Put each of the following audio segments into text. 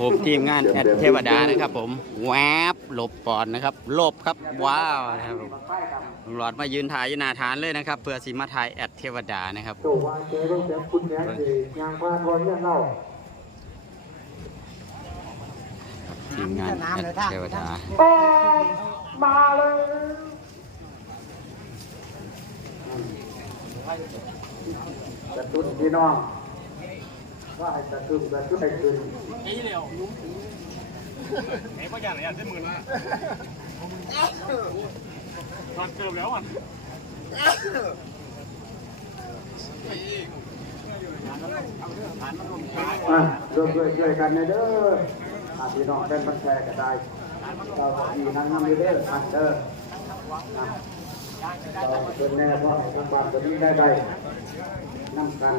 ผมทีมงานแอดเทวดานะครับ ผมแวบหลบปอนนะครับหลบครับว้าวนะครับผมหลอดมายืนถ่ายอยืนหนาฐานเลยนะครับ เพื่อสิมาถ่ายแอดเทวดานะครับโตวางเจต้องเสียงคุณแม่เจยางพานร้อยเงี้ยเล่าทีมงานแอดเทวดาออกมาเลยจะตุ้นพี่น้อง ว่าให้จะตุ้นจะตุ้นให้ขึ้นไอ้พ่ออย่างไรอะได้หมื่นละตอนเกิดแล้วอะอะร่วมด้วยช่วยกันนะเด้ออะพี่น้องเป็นบันแชร์กันได้เราดีนั่งนำอยู่เด้ออันเด้อเราเป็นแน่เพราะทางบ้านตัวนี้ได้ได้นั่งกัน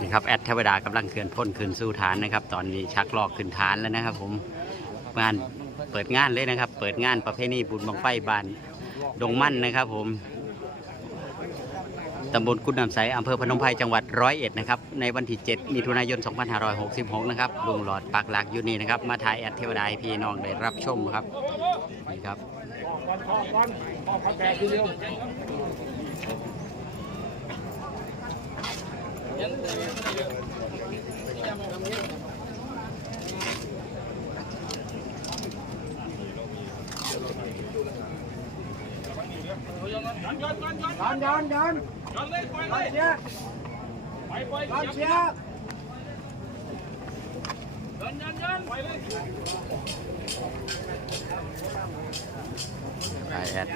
นี่ครับแอดเทวดากำลังเคลื่อนพ่นขึ้นสู่ฐานนะครับ ตอนนี้ชักลอกขึ้นฐานแล้วนะครับ ผมงานเปิดงานเลยนะครับ เปิดงานประเพณีบุญบังไฟบานดงมั่นนะครับ ผม ตำบลกุดน้ำใสอำเภอพนมไพรจังหวัดร้อยเอ็ดนะครับ ในวันที่ 7 มิถุนายน 2566 นะครับลุงหลอดปักหลักอยู่นี่นะครับ มาถ่ายแอดเทวดาให้พี่น้องได้รับชมครับ นี่ครับย้อนย้อนย้อนย้อน เลยปล่อยเลยเชียร์ย้อนเชียร์ถ่ายแอด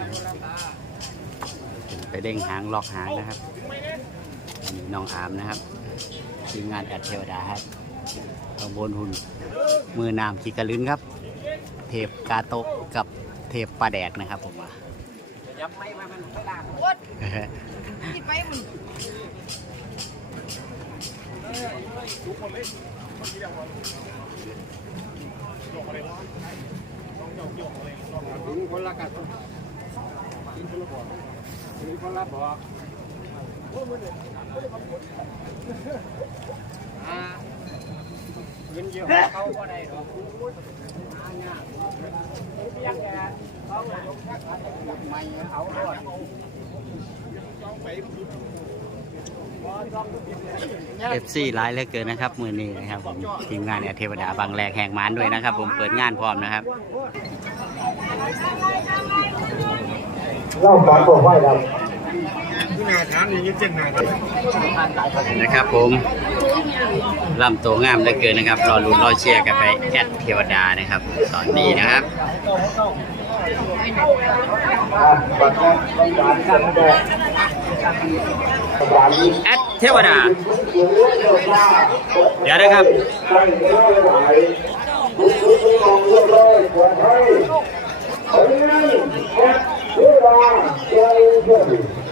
ไปเด้งหางล็อกหางนะครับนี่น้องอามนะครับทีมงานแอดเทวดาครับตำบลหุ่น มือนามขีกระลืนครับ เทพกาโตะกับเทพปลาแดกนะครับผมว่ายับไม่มามันไม่ด่าที่ ไปมันถึงคนละกันถึงคนละบอกถึงคนละบอกอ่าเงินเยอะเขาก็ได้หรอกอ่าเนี่ยเพียงแค่เขายกแค่ขาไม่เขาด้วย เอฟซีร้ายเหลือเกินนะครับ มือนี้นะครับผมทีมงานแอดเทวดาบางแรกแห่งมานด้วยนะครับ ผมเปิดงานพร้อมนะครับเล่าการบอกว่าเรานะครับผมลำตัวงามเหลือเกินนะครับ รอลุ้นรอเชียร์กันไปแอดเทวดานะครับ ตอนนี้นะครับปัจจัยต้องการกันแดดต้องการนี้ แอดเทวดา เดี๋ยวนะครับเท่าไหร่ทุกทุกมองเรื่อยๆควรให้เอาเงินแอดเวลาใจเย็น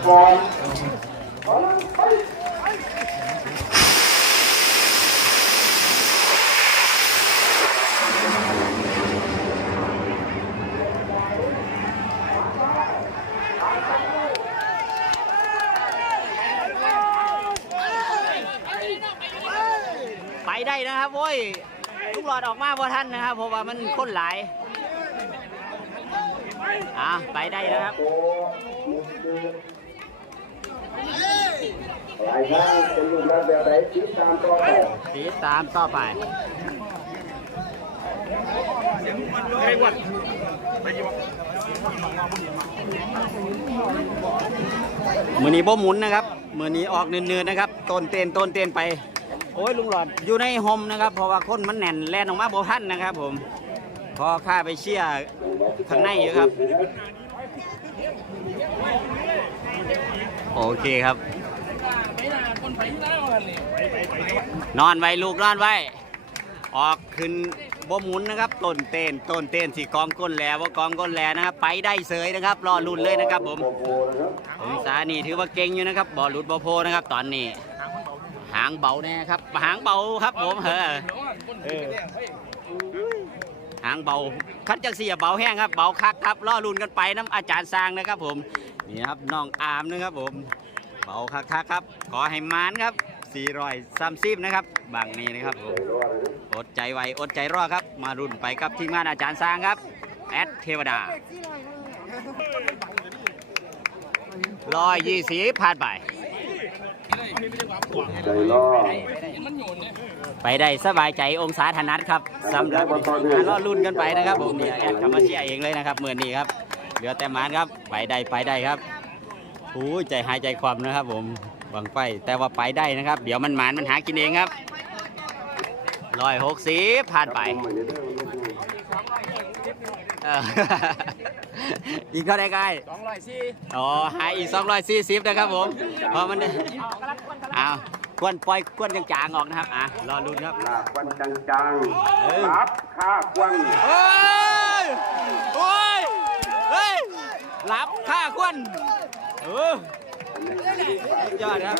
ก่อนไป ไปได้นะครับโว้ย ลูกหลอดออกมาบ่ทันนะครับเพราะว่ามันคนหลายอะไปได้นะครับรายงานเป็นรูปแบบแบบไหนติดตามต่อไปติดตามต่อไปไอ้วันไปยี่วันมือนี้บ่หมุนนะครับ มือนี้ออกเนือนๆนะครับ ต้นเต้นต้นเต้นไป โอ้ยลุงหลอดอยู่ในโฮมนะครับ เพราะว่าคนมันแน่นแล่นออกมาบ่ทันนะครับผม พอข้าไปเชียข้างในอยู่ครับ โอเคครับ นอนไว้ลูกนอนไว้ ออกขึ้นบ่หมุนนะครับต้นเต้นต้นเต้นสีกองก้นแล้วว่ากองก้นแล้วนะครับ ไปได้เสยนะครับ รอลุ้นเลยนะครับผมโอ้โหนะครับองศานี่ถือว่าเก่งอยู่นะครับบอลุดบอโพนะครับตอนนี้ หางเบาแน่ครับ หางเบาครับผมเออเอหางเบาคันจังเสียเบาแห้งครับ เบาคักครับรอลุนกันไปน้ำอาจารย์สร้างนะครับผมนี่ครับน้องอามนะครับผม เบาคักคักครับ ขอให้มานครับ430นะครับบางนี้นะครับผมอดใจไวอดใจรอครับ มารุ่นไปกับทีมงานอาจารย์สร้างครับแอดเทวดาร้อยยี่สิบผ่านไป ใจรอไปได้สบายใจองศาถนัดครับสำหรับการรอรุ่นกันไปนะครับผมเนี่ยแอดคำมาเชียร์เองเลยนะครับเมื่อนี้ครับเหลือแต่หมานครับไปได้ไปได้ครับโอ้ยใจหายใจความนะครับ ผมหวังไปแต่ว่าไปได้นะครับ เดี๋ยวมันหมานมันหากินเองครับร้อยหกสิบผ่านไปเอออีกเท่าไรกายสองร้อยสี่อ๋อหายอีกสองร้อยสี่สิบนะครับผมเพราะมันเอากวนปล่อยกวนจางๆออกนะครับอะรอลุ้นครับลาควันจังเออๆรับค่าควันเฮ้ยโอ้ยเฮ้ยรับค่าควนเออสุดยอดครับ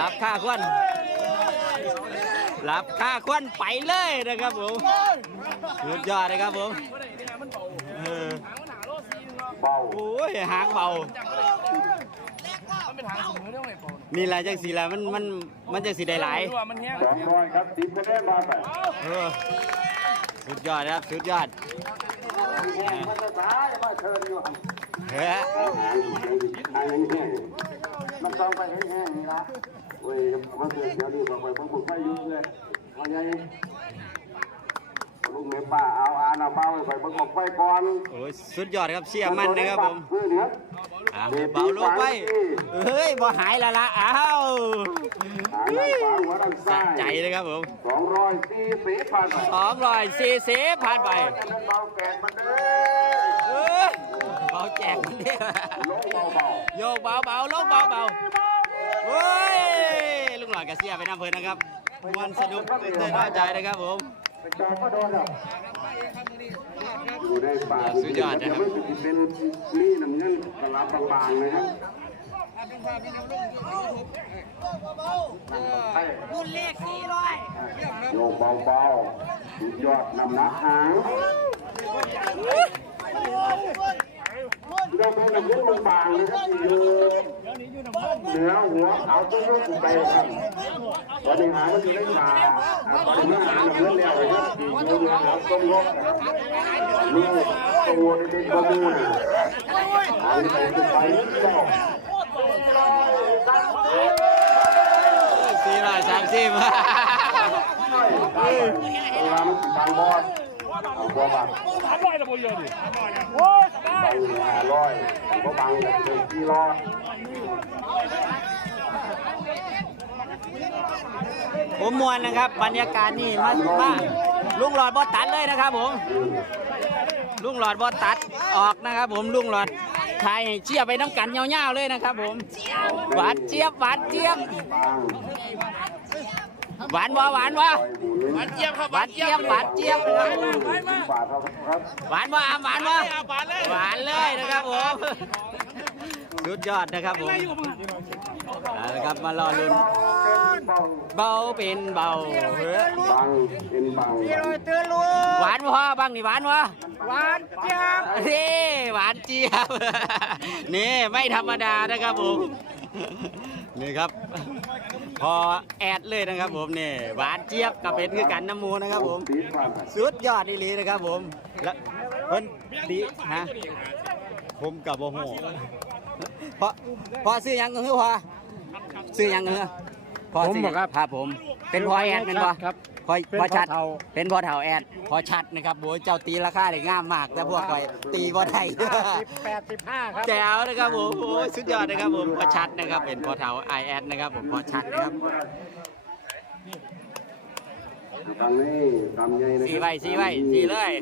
รับค่าควน รับค่าควนไปเลยนะครับผมสุดยอดนะครับผมเออเบาโอ้ยหางเบานี่แหละจังสีละมันมันมันจังสีได้หลายสองร้อยครับสิบคะแนนมาไปเออสุดยอดครับสุดยอดมันจะตายมาเชิญอยู่หันเฮ้ยหางแห้งๆมันต้องไปแห้งๆนี่ละ เว้ยมันเกิดเดี๋ยวนี้บอกไปผมบุกไฟยุ่งเลยว่าไงลูกเมป้าเอาอาณาเบาไปไปบอกไฟก่อนโอ้ยสุดยอดครับเชี่ยมันนะครับผมเพื่อนเนี่ยอ่าเบาลงไปเฮ้ยบ่หายและละอ้าวสะซ้าใจนะครับผมสองร้อยสี่สิบผ่านไปสองร้อยสี่สิบผ่านไปเบาแกงมันเด้อเบาแจกมันเดียวลงเบาโยกเบาเบาลงเบาเบาเฮ้ย อดกระเสียไปน้ำเพลินนะครับมันสนุกตื่นเต้นท้าใจนะครับผมๆไปจอก็โดนแล้วอยู่ในป่าสุดยอดนะครับมันจะเป็นนี่น้ำเงินกระลาบางๆนะครับให้รุ่นเลขสี่ร้อยโยกเบาๆสุดยอดนำหนักหางเราเป็นน้ำเงินบางๆนะครับที่อยู่ เหนือหัวเอาตัวเลือกไปครับตอนนี้หางมันอยู่ในป่าอ่าตอนนี้หางน้ำเงินแล้วนะครับที่อยู่เหนือหัวต้มรกนะครับนี่ตัวเด็กๆประมูลหางไปขึ้นไปแล้วสี่ร้อยสามสิบลยตรงนั้นบางบอดเอาบัวบักสามร้อยละโมเยอะดิบางห้าร้อยก็บางอย่างเป็นที่รอด ผมมวนนะครับ บรรยากาศนี่มามาลุงหลอดบอตัดเลยนะครับผม ลุงหลอดบอตัดออกนะครับ ผมลุงหลอดทายให้เชียร์ไปน้ำกันยาวๆเลยนะครับ ผมหวานเจี๊ยบหวานเจี๊ยบบางหวานวะหวานวะหวานเจี๊ยบครับหวานเจี๊ยบหวานเจี๊ยบนะครับผมบาทครับหวานวะอามหวานวะหวานเลยหวานเลยนะครับผมสุดยอดนะครับผม เอาละครับมารอลุ้นเบาเบาเป็นเบาเฮ้ยบางเป็นบางหวานวะบ้างนี่หวานวะหวานเจี๊ยบนี่หวานเจี๊ยบนี่ไม่ธรรมดานะครับผมนี่ครับ พอแอดเลยนะครับผมนี่หวานเจี๊ยบกับเป็นคือกันน้ำมูนะครับผมตีผ่านไปสุดยอดดีหลีนะครับผมแล้วเพิ่นดีฮะผมกับโมโหพอพอซื้อหยังก็คือพอ ซื้อหยังก็คือพอซื้อครับครับผม เป็นพอแอดเป็นพอครับพอพอชัด เป็นพอเฒ่า เป็นพอเถาแอด พอชัดนะครับโอ้ยเจ้าตีราคาได้งามมาก แต่พวกคอยตีพอไทยแปดสิบห้าครับ แจ๋วนะครับผมโอ้ยสุดยอดนะครับผมพอชัดนะครับเป็นพอเถาไอแอดนะครับผมพอชัดนะครับทางนี้ทำไงนะสี่ใบสี่ใบสี่เลย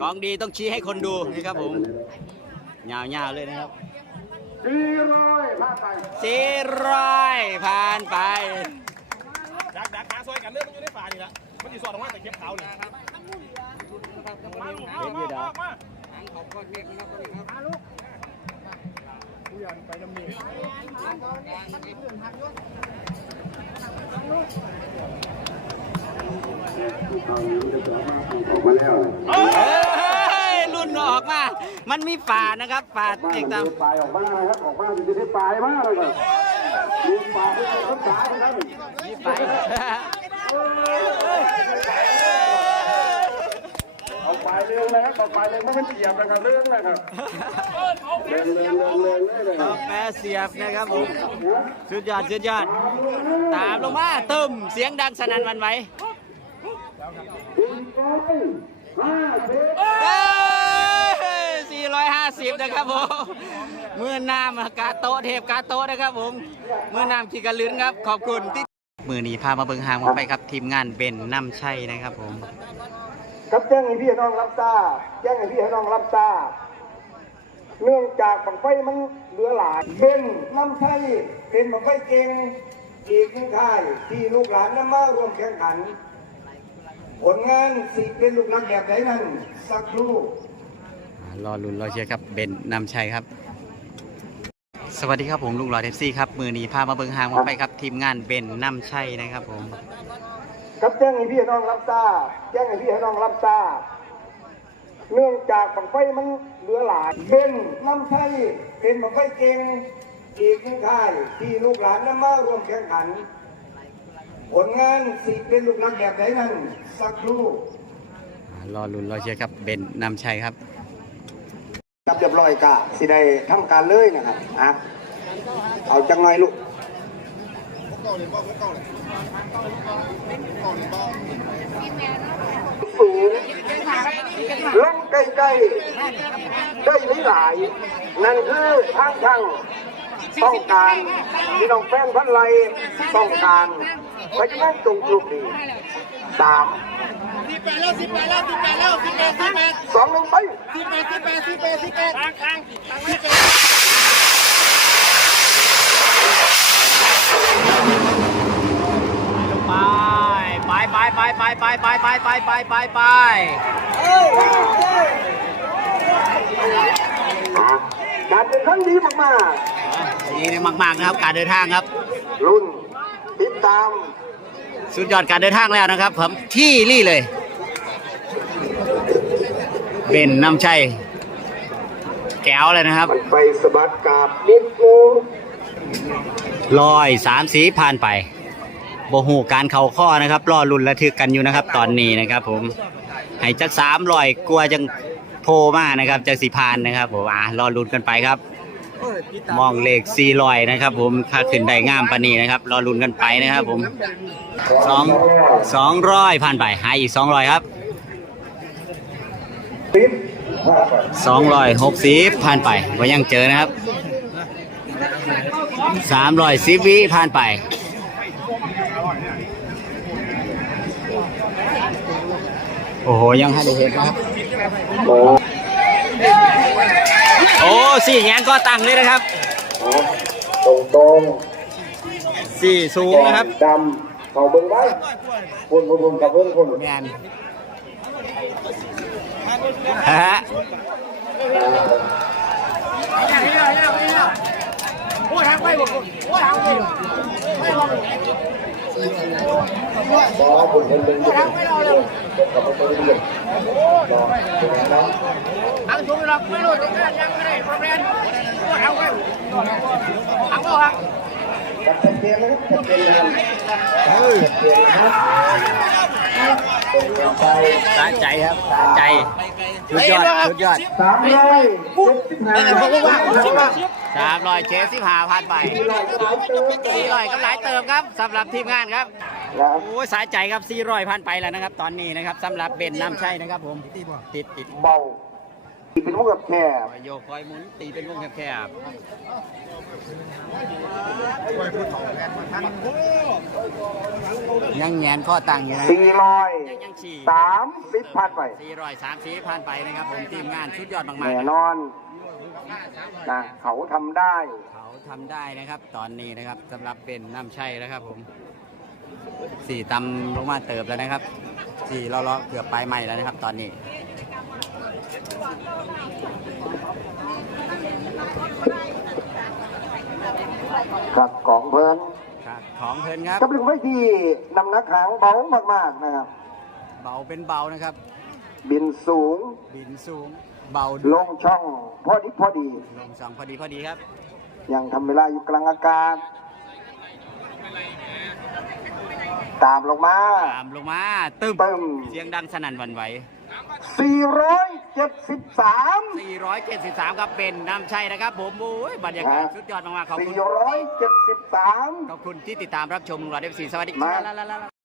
กองดีต้องชี้ให้คนดูนี่ครับผมยาวๆเลยนะครับ สี่ร้อยพาไปสี่ร้อยผ่านไปดักดักหาซอยกันเรื่องมันอยู่ในฝานี่ละมันอยู่สอดออกมาแต่เก็บเขาเนี่ยมาลูกมามามามาเอาอยู่จะสามารถออกมาแล้ว มันมีฝานะครับฝาบ้านเด็กเราตามปลายออกมานะครับออกมาจะได้ปลายมากเลยครับมีปลายที่เป็นภาษาครับมีฝาเอาปลายเร็วนะครับเอาปลายเร็วไม่เป็นเสียบนะครับเรื่องนะครับเร็วเร็วเร็วเร็วเลยนะคต่รัอบแปรเสียบนะครับผมสุดยอดสุดยอดตามลงมาตึมเสียงดังสนั่นหวันไหว ห้าสิบ สี่ร้อยห้า สิบนะครับผมมือน้ำกาโตะเทพกาโตะนะครับผมมือน้ำขีกระลื้นครับ ขอบคุณที่มือนีพามาเบิงหางมาไปครับ ทีมงานเบนน้ำชัยนะครับผมครับแจ้งให้พี่น้องรับทราบแจ้งให้พี่น้องรับทราบเนื่องจากบังไฟมันเหลือหลายเป็นน้ำใช่เป็นบังไฟเก่งอีกหนึ่งค่ายที่ลูกหลานนำมาร่วมแข่งขัน ผลงานสิเป็นลูกหลานแบบไหนนั้นสักครู่ รอลุ้นรอเชียร์ครับเบนนำชัยครับ สวัสดีครับผมลุงหลอดเอฟซีครับมือนี้พามาเบิ่งหางมาไปครับ ทีมงานเบนนำชัยนะครับผมครับแจ้งให้พี่น้องรับทราบแจ้งให้พี่น้องรับทราบเนื่องจากบังไฟมันเหลือหลายเป็นน้ำใช่เป็นบังไฟเก่งอีกหนึ่งค่ายที่ลูกหลานนำมาร่วมแข่งขัน ผลงานสิเป็นลูกหลานแบบไหนนั้นสักครู่รอลุ้นรอเชียร์ครับเบนนำชัยครับ รับเรียบร้อยกะสิได้ทำการเลยนะครับอะเอาจังไงลูกสูงล่องใกล้ๆได้ไม่หลาย นั่นคือทางช่างต้องการพี่น้องแฟนพันไลต้องการเพราะฉะนั้นจงปลุกดีสาม สิบแปดแล้วสิบแปดแล้วสิบแปดแล้วสิบแปดสิบแปดสองลงไปสิบแปดสิบแปดสิบแปดสิบแปดทางทางไปไปไปไปไปไปไปไปไปไปไปการเป็นครั้งดีมากนี่มากๆนะครับการเดินทางครับๆรุ่นติดตามสุดยอดการเดินทางแล้วนะครับผมที่รี่เลย เป็นน้ำชัยแก้วเลยนะครับ มันไปสะบัดกาบนิดนึงลอยสามสีผ่านไปโบหูการเข่าข้อนะครับรอรุ่นระทึกกันอยู่นะครับ ตอนนี้นะครับ ผมให้จักสามลอยกลัวจังโพมานะครับจะสีพานนะครับผมอะรอรุ่นกันไปครับ มองเลขสี่ลอยนะครับ ผมค่าขึ้นได้งามปานนีนะครับ รอรุ่นกันไปนะครับ ผมสองสองร้อยผ่านไปหาอีกสองร้อยครับติด สองร้อยหกสิบผ่านไปว่ายังเจอนะครับสามร้อยสิบวิผ่านไปโอ้โหยังให้ได้เห็นนะครับโอ้สี่แงนก็ตั้งเลยนะครับตรงตรงสี่สูงนะครับดำเขาเบิ้งได้คนคนคนกับเบิ้งคนแงนฮะโอ้ยทางไปหมดโอ้ยทางไปหมดบอคน ăn xuống lọc mới rồi thì cái này cái này không đen không ăn quay ăn đâu ăn Hãy subscribe cho kênh Ghiền Mì Gõ Để không bỏ lỡ những video hấp dẫn สะใจครับสะใจสุดยอดสุดยอดสามร้อยเจ็ดสิบห้าสามร้อยเชฟสิบห้าพันไปสี่ร้อยกับหลายเติมครับสำหรับทีมงานครับโอ้ยสายใจครับสี่ร้อยพันไปแล้วนะครับ ตอนนี้นะครับสำหรับเบนน้ำใช่นะครับผมติดติดเบา เป็นพวกกับแคบคอยโยกคอยหมุนตีเป็นวงแคบๆยังแงนข้อตั้งอยู่นะสี่ร้อยยังยังฉี่สามสิบพันไปสี่ร้อยสามสี่พันไปนะครับผมทีมงานสุดยอดมากแน่ๆนอนนะเขาทำได้ เขาทำได้นะครับ ตอนนี้นะครับสำหรับเป็นน้ำชัยนะครับผมสี่ตำลงมาเติบแล้วนะครับสี่ล้อๆเกือบปลายใหม่แล้วนะครับ ตอนนี้ กับของเพลินครับของเพลินครับกับลึงไว้ที่นำนักหางเบามากๆนะครับ เบาเป็นเบานะครับ บินสูง บินสูง เบาลงช่องพอดีพอดี ลงสองพอดีพอดีครับ ยังทำเวลาอยู่กลางอากาศ ตามลงมา ตามลงมาตึมตึมเสียงดังสนั่นหวันไหว 473 473 ครับเป็นน้ำชัยนะครับผมโอ้ยบรรยากาศสุดยอดมากๆขอบคุณ473 ขอบคุณที่ติดตามรับชมลุงหลอดเอฟซีสวัสดีคมารับ